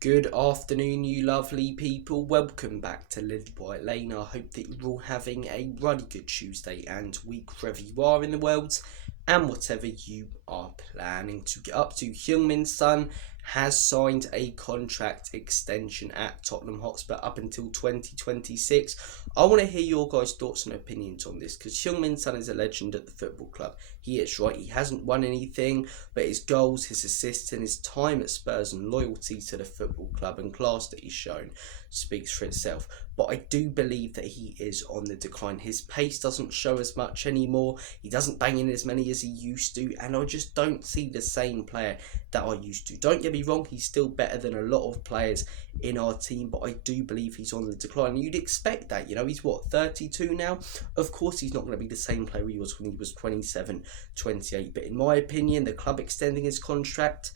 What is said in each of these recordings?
Good afternoon, you lovely people. Welcome back to Lilywhite Lane. I hope that you're all having a really good Tuesday and week wherever you are in the world and whatever you are planning to get up to. Heung-Min's son has signed a contract extension at Tottenham Hotspur up until 2026. I want to hear your guys' thoughts and opinions on this because Heung-Min's son is a legend at the football club. He is, right? He hasn't won anything, but his goals, his assists and his time at Spurs and loyalty to the football club and class that he's shown speaks for itself. But I do believe that he is on the decline. His pace doesn't show as much anymore. He doesn't bang in as many as he used to, and I just don't see the same player that I used to. Don't get me wrong, he's still better than a lot of players in our team, but I do believe he's on the decline. You'd expect that, he's what, 32 now? Of course he's not going to be the same player he was when he was 27, 28, but in my opinion, the club extending his contract,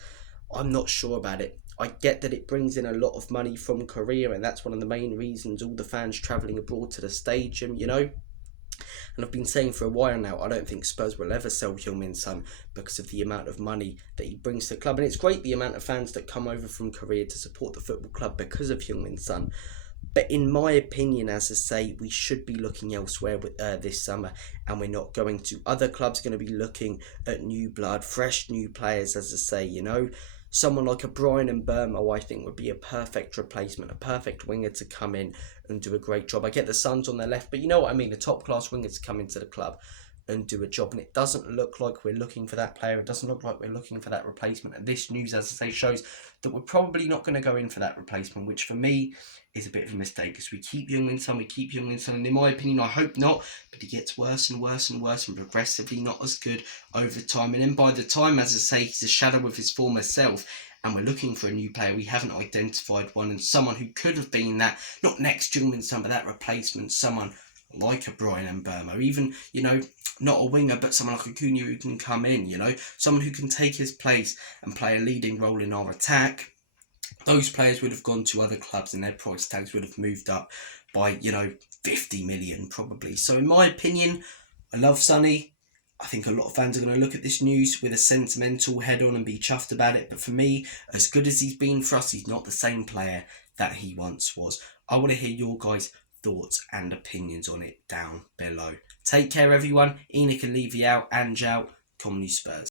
I'm not sure about it. I get that it brings in a lot of money from Korea, and that's one of the main reasons all the fans travelling abroad to the stadium, And I've been saying for a while now, I don't think Spurs will ever sell Heung-Min's son because of the amount of money that he brings to the club. And it's great the amount of fans that come over from Korea to support the football club because of Heung-Min's son. But in my opinion, as I say, we should be looking elsewhere with this summer, and we're not going to. Other clubs are going to be looking at new blood, fresh new players, as I say, Someone like a Brian Mbeumo, I think, would be a perfect replacement, a perfect winger to come in and do a great job. I get the Suns on their left, but you know what I mean, a top-class winger to come into the club and do a job. And it doesn't look like we're looking for that player. It doesn't look like we're looking for that replacement. And this news, as I say, shows that we're probably not going to go in for that replacement, which for me is a bit of a mistake because we keep Heung-Min's son, and in my opinion, I hope not, but he gets worse and worse and worse and progressively not as good over time. And then by the time, as I say, he's a shadow of his former self, and we're looking for a new player, we haven't identified one, and someone who could have been that, not next Heung-Min's son, but that replacement, someone like a Brian Mbeumo, even, not a winger, but someone like Acuna who can come in, someone who can take his place and play a leading role in our attack. Those players would have gone to other clubs and their price tags would have moved up by, 50 million probably. So in my opinion, I love Sonny. I think a lot of fans are going to look at this news with a sentimental head on and be chuffed about it. But for me, as good as he's been for us, he's not the same player that he once was. I want to hear your guys' thoughts and opinions on it down below. Take care, everyone. Enoch and Levy out and out. Come on, you Spurs.